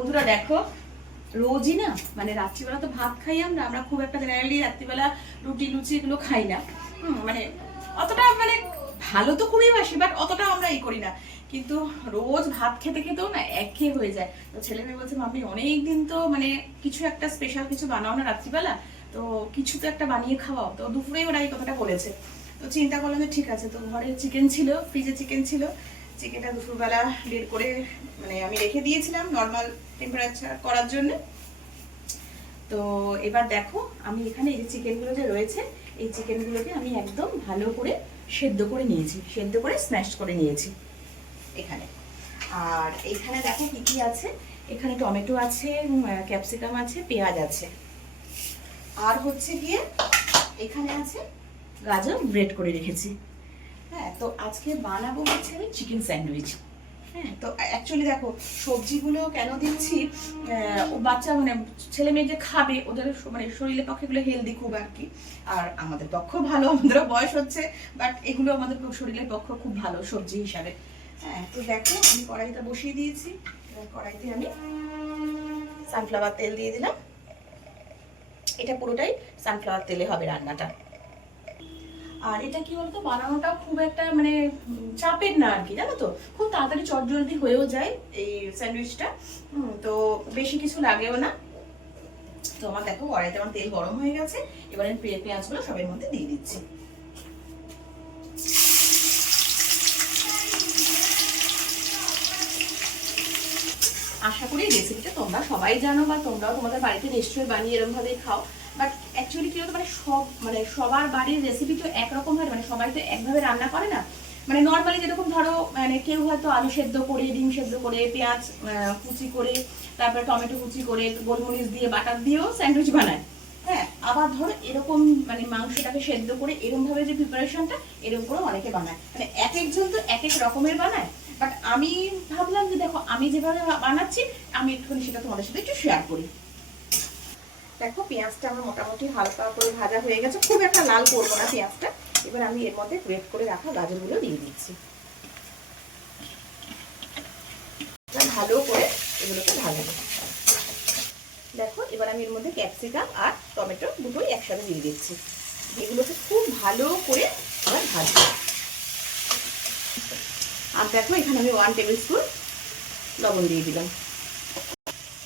বন্ধুরা দেখো, রোজই না মানে রাত্রিবেলা তো ভাত খাই আমরা খুব একটা জেনারেলি রাত্রিবেলা রুটি লুচি এগুলো খাই না। মানে অতটা মানে ভালো তো খুবই বাসি, বাট অতটা আমরা করি না। কিন্তু রোজ ভাত খেতে খেতেও না একঘেয়ে হয়ে যায়। তো ছেলে মেয়ে বলছে মাম্মি অনেকদিন তো মানে কিছু একটা স্পেশাল কিছু বানাও না রাত্রিবেলা, তো কিছু তো একটা বানিয়ে খাওয়াও। তো দুপুরেই ওরা এই কথাটা বলেছে। তো চিন্তা করলাম যে ঠিক আছে, তো ঘরে চিকেন ছিল, ফ্রিজে চিকেন ছিল, চিকেনটা দুপুরবেলা বের করে মানে আমি রেখে দিয়েছিলাম নর্মাল টেম্পারেচার করার জন্য। তো এবার দেখো আমি এখানে এই যে চিকেনগুলো যে রয়েছে, এই চিকেনগুলোকে আমি একদম ভালো করে সেদ্ধ করে নিয়েছি, সেদ্ধ করে স্ম্যাশ করে নিয়েছি এখানে। আর এইখানে দেখো কি কি আছে, এখানে টমেটো আছে, ক্যাপসিকাম আছে, পেঁয়াজ আছে, আর হচ্ছে গিয়ে এখানে আছে গাজর গ্রেট করে রেখেছি। হ্যাঁ, তো আজকে বানাবো হচ্ছে আমি চিকেন স্যান্ডউইচ। হ্যাঁ, তো অ্যাকচুয়ালি দেখো সবজিগুলো কেন দিচ্ছি, ও বাচ্চা মানে ছেলে মেয়ে যে খাবে ওদের মানে শরীরের পক্ষে এগুলো হেলদি খুব আর কি। আর আমাদের পক্ষেও ভালো, আমাদেরও বয়স হচ্ছে, বাট এগুলো আমাদের শরীরের পক্ষে খুব ভালো সবজি হিসাবে। হ্যাঁ, তো দেখো আমি কড়াইটা বসিয়ে দিয়েছি। কড়াইতে আমি সানফ্লাওয়ার তেল দিয়ে দিলাম। এটা পুরোটাই সানফ্লাওয়ার তেলে হবে রান্নাটা। আর এটা কি বলতো, বানানোটা খুব একটা মানে চাপের না আর কি, জানো তো, খুব তাড়াতাড়ি চটজলদি হয়েও যায় এই স্যান্ডউইচটা। তো বেশি কিছু লাগেও না। তো আমার দেখো কড়াইতে আমার তেল গরম হয়ে গেছে, এবার আমি পেঁয়াজগুলো সবের মধ্যে দিয়ে দিচ্ছি। আশা করি রেসিপিটা তোমরা সবাই জানো, বা তোমরাও তোমাদের বাড়িতে নিশ্চয়ই বানিয়ে এরকম ভাবে খাও। বাট অ্যাকচুয়ালি কি হতো, মানে সবার বাড়ির রেসিপি তো একরকম হয়, মানে সবাই তো একভাবে রান্না করে না। মানে নর্মালি যেরকম ধরো মানে কেউ হয়তো আলু সেদ্ধ করে, ডিম সেদ্ধ করে, পেঁয়াজ কুচি করে, তারপরে টমেটো কুচি করে, গোলমরিচ দিয়ে বাটার দিয়েও স্যান্ডউইচ বানায়। হ্যাঁ, আবার ধরো এরকম মানে মাংসটাকে সেদ্ধ করে এরকম ভাবে যে প্রিপারেশনটা, এরকম করে অনেকে বানায়। মানে এক একজন তো এক এক রকমের বানায়। বাট আমি ভাবলাম যে দেখো আমি যেভাবে বানাচ্ছি, আমি একটুখানি সেটা তোমাদের সাথে একটু শেয়ার করি। দেখো পেঁয়াজটা আমার মোটামুটি হালকা করে ভাজা হয়ে গেছে, খুব একটা লাল করবো না পেঁয়াজটা। এবার আমি এর মধ্যে গ্রেট করে রাখা গাজরগুলো দিয়ে দিচ্ছি। ভালো করে এগুলোকে ভাজবো। দেখো এবার আমি এর মধ্যে ক্যাপসিকাম আর টমেটো দুটোই একসাথে দিয়ে দিচ্ছি। এগুলোকে খুব ভালো করে আবার ভাজবো। আর দেখো এখানে আমি 1 টেবিল স্পুন লবণ দিয়ে দিলাম।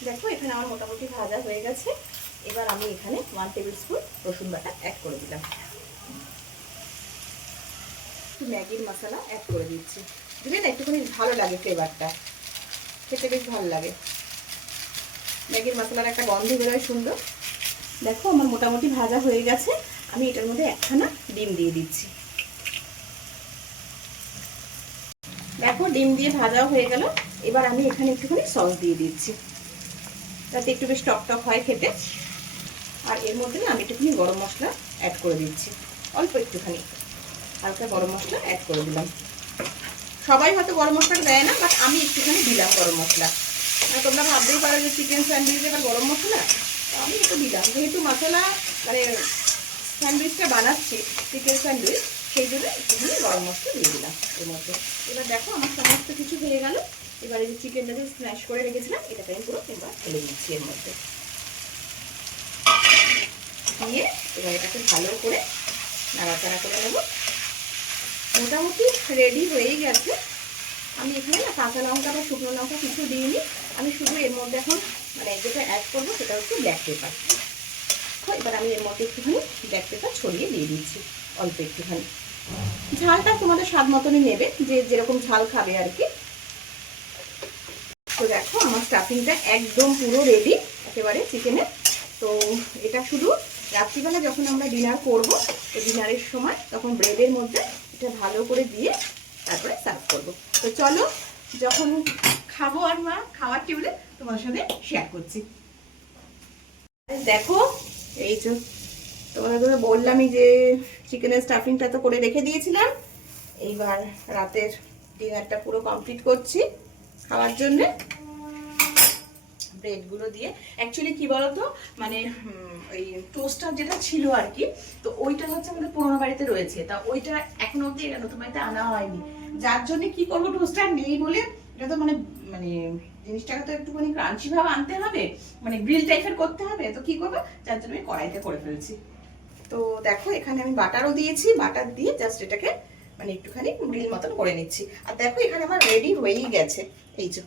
দেখো এখানে আমার মোটামুটি ভাজা হয়ে গেছে। এবার আমি এখানে 1 টেবিল স্পুন রসুন বাটা অ্যাড করে দিলাম। একটু ম্যাগির মশলা অ্যাড করে দিচ্ছি, দিলে না একটুখানি ভালো লাগে, ফ্লেভারটা খেতে বেশ ভালো লাগে। ম্যাগির মশলার একটা গন্ধ বেরোয় সুন্দর। দেখো আমার মোটামুটি ভাজা হয়ে গেছে, আমি এটার মধ্যে একখানা ডিম দিয়ে দিচ্ছি। দেখো ডিম দিয়ে ভাজাও হয়ে গেল। এবার আমি এখানে একটুখানি সস দিয়ে দিচ্ছি, যাতে একটু বেশ টক টক হয় খেতে। আর এর মধ্যে আমি একটুখানি গরম মশলা অ্যাড করে দিচ্ছি, অল্প একটুখানি হালকা গরম মশলা অ্যাড করে দিলাম। সবাই হয়তো গরম মশলাটা দেয় না, বাট আমি একটুখানি দিলাম গরম মশলা। তোমরা ভাবতেই পারো যে চিকেন স্যান্ডউইচে আবার গরম মশলা, আমি একটু দিলাম, যেহেতু মশলা মানে স্যান্ডউইচটা বানাচ্ছি চিকেন স্যান্ডউইচ, সেই জন্য একটুখানি গরম মশলা দিয়ে দিলাম এর মধ্যে। এবার দেখো আমার সমস্ত কিছু হয়ে গেল। এবার এই যে চিকেনটা যে স্ম্যাশ করে রেখেছিলাম, এটাকে আমি পুরো এবার ফেলে দিচ্ছি এর মধ্যে দিয়ে। এবার এটাকে ভালো করে নাড়াচাড়া করে নেব। মোটামুটি রেডি হয়েই গেছে। আমি এখানে না কাঁচা লঙ্কা বা শুকনো লঙ্কা কিছু দিইনি, আমি শুধু এর মধ্যে এখন মানে যেটা অ্যাড করবো সেটা হচ্ছে ব্ল্যাক পেপার। এবার আমি এর মধ্যে একটুখানি ব্ল্যাক পেপার ছড়িয়ে দিয়ে দিচ্ছি, অল্প একটুখানি। ঝালটা তোমাদের স্বাদ মতনই নেবে, যে যেরকম ঝাল খাবে আর কি। তো দেখো আমার স্টাফিংটা একদম পুরো রেডি একেবারে চিকেনের। তো এটা শুধু রাত্রিবেলা যখন আমরা ডিনার করব, তো ডিনারের সময় তখন ব্রেডের মধ্যে এটা ভালো করে দিয়ে তারপরে সার্ভ করব। তো চলো যখন খাবো আর মা খাওয়ার টেবিলে তোমার সাথে শেয়ার করছি। দেখো এই যে তোমাদের বললামই যে চিকেনের স্টাফিংটা তো করে রেখে দিয়েছিলাম। এইবার রাতের ডিনারটা পুরো কমপ্লিট করছি খাওয়ার জন্যে। ব্রেডগুলো দিয়ে অ্যাকচুয়ালি কি বলতো, মানে ওই টোস্টার যেটা ছিল আর কি, তো ওইটা হচ্ছে আমাদের পুরোনো বাড়িতে রয়েছে, তা ওইটা এখনো অব্দি নতুন বাড়িতে আনা হয়নি। যার জন্য কি করবো, টোস্টার নেই বলে এটা তো মানে মানে জিনিসটাকে তো একটুখানি ক্রাঞ্চি ভাব আনতে হবে, মানে গ্রিল টাইপের করতে হবে। তো কি করবো, যার জন্য আমি কড়াইতে করে ফেলছি। তো দেখো এখানে আমি বাটারও দিয়েছি, বাটার দিয়ে জাস্ট এটাকে মানে একটুখানি গ্রিল মতন করে নিচ্ছি। আর দেখো এখানে আমার রেডি হয়েই গেছে, এই যে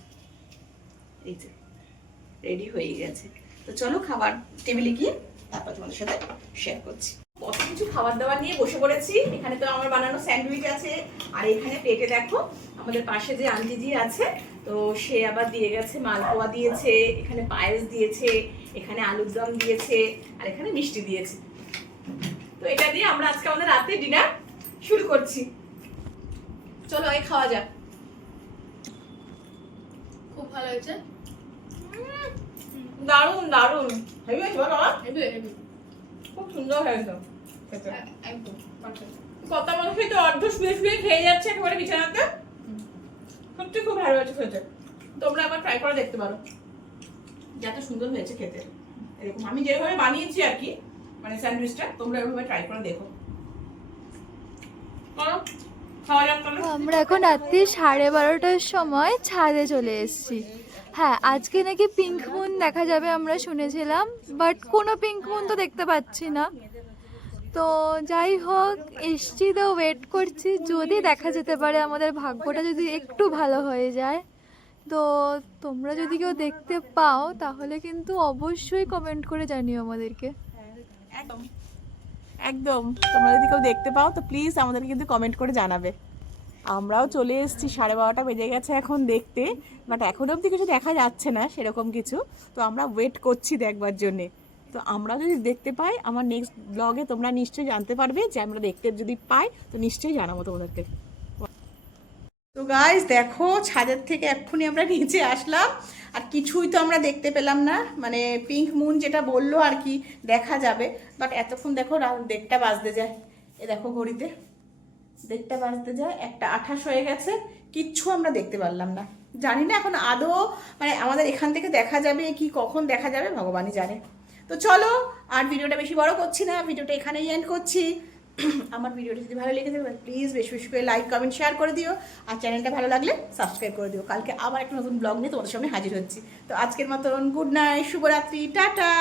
রেডি হয়ে গেছে। তো চলো খাবার টেবিলে গিয়ে তারপর তোমাদের সাথে শেয়ার করছি। কত কিছু খাবার দাবার নিয়ে বসে পড়েছি। এখানে তো আমার বানানো স্যান্ডউইচ আছে, আর এখানে প্লেটে দেখো আমাদের পাশে যে আন্টিজি আছে, তো সে আবার দিয়ে গেছে মালপোয়া দিয়েছে, এখানে পায়েস দিয়েছে, এখানে আলুর দম দিয়েছে, আর এখানে মিষ্টি দিয়েছে। তো এটা দিয়ে আমরা আজকে আমাদের রাতে ডিনার শুরু করছি। চলো এই খাওয়া যাক। খুব ভালো হয়েছে, দারুন দারুন, হেভি হয়েছে বলো, হেভি হেভি, খুব সুন্দর হয়েছে। একদম পারফেক্ট। কত মানুষই তো অর্ধ শুয়ে শুয়ে খেয়ে যাচ্ছে একেবারে বিছানাতে। সত্যি খুব ভালো হয়েছে খেতে। তোমরা আবার ট্রাই করে দেখতে পারো, যত সুন্দর হয়েছে খেতে। এরকম আমি যেভাবে বানিয়েছি আর কি, মানে স্যান্ডউইচটা, তোমরা এভাবে ট্রাই করে দেখো। খাওয়া যাক তাহলে। আমরা এখন রাত্রি 12:30টার সময় ছাদে চলে এসেছি। হ্যাঁ, আজকে নাকি পিঙ্ক মুন দেখা যাবে আমরা শুনেছিলাম, বাট কোনো পিঙ্ক মুন তো দেখতে পাচ্ছি না। তো যাই হোক, এসছি তো ওয়েট করছি, যদি দেখা যেতে পারে, আমাদের ভাগ্যটা যদি একটু ভালো হয়ে যায়। তো তোমরা যদি কেউ দেখতে পাও তাহলে কিন্তু অবশ্যই কমেন্ট করে জানিও আমাদেরকে। একদম একদম, তোমরা যদি কেউ দেখতে পাও তো প্লিজ আমাদেরকে কিন্তু কমেন্ট করে জানাবে। আমরাও চলে এসেছি, 12:30 বেজে গেছে এখন দেখতে, বাট এখনো অবধি কিছু দেখা যাচ্ছে না সেরকম কিছু। তো আমরা ওয়েট করছি দেখবার জন্যে। তো আমরা যদি দেখতে পাই, আমার নেক্সট ব্লগে তোমরা নিশ্চয়ই জানতে পারবে যে আমরা দেখতে যদি পাই, তো নিশ্চয়ই জানাবো তোমাদেরকে। তো গাইস দেখো, ছাদের থেকে এক্ষুনি আমরা নিচে আসলাম, আর কিছুই তো আমরা দেখতে পেলাম না। মানে পিঙ্ক মুন যেটা বললো আর কি দেখা যাবে, বাট এতক্ষণ দেখো 1:30 বাজতে যায়। এ দেখো ঘড়িতে 1:30 বাজতে যায়, 1:28 হয়ে গেছে, কিচ্ছু আমরা দেখতে পারলাম না। জানি না এখন আদৌ মানে আমাদের এখান থেকে দেখা যাবে কি, কখন দেখা যাবে ভগবানই জানে। তো চলো আর ভিডিওটা বেশি বড় করছি না, ভিডিওটা এখানেই এন্ড করছি। আমার ভিডিওটা যদি ভালো লেগে থাকে প্লিজ বেশি বেশি করে লাইক কমেন্ট শেয়ার করে দিও, আর চ্যানেলটা ভালো লাগলে সাবস্ক্রাইব করে দিও। কালকে আবার একটা নতুন ব্লগ নিয়ে তোমাদের সামনে হাজির হচ্ছি। তো আজকের মতন গুড নাইট, শুভরাত্রি, টাটা।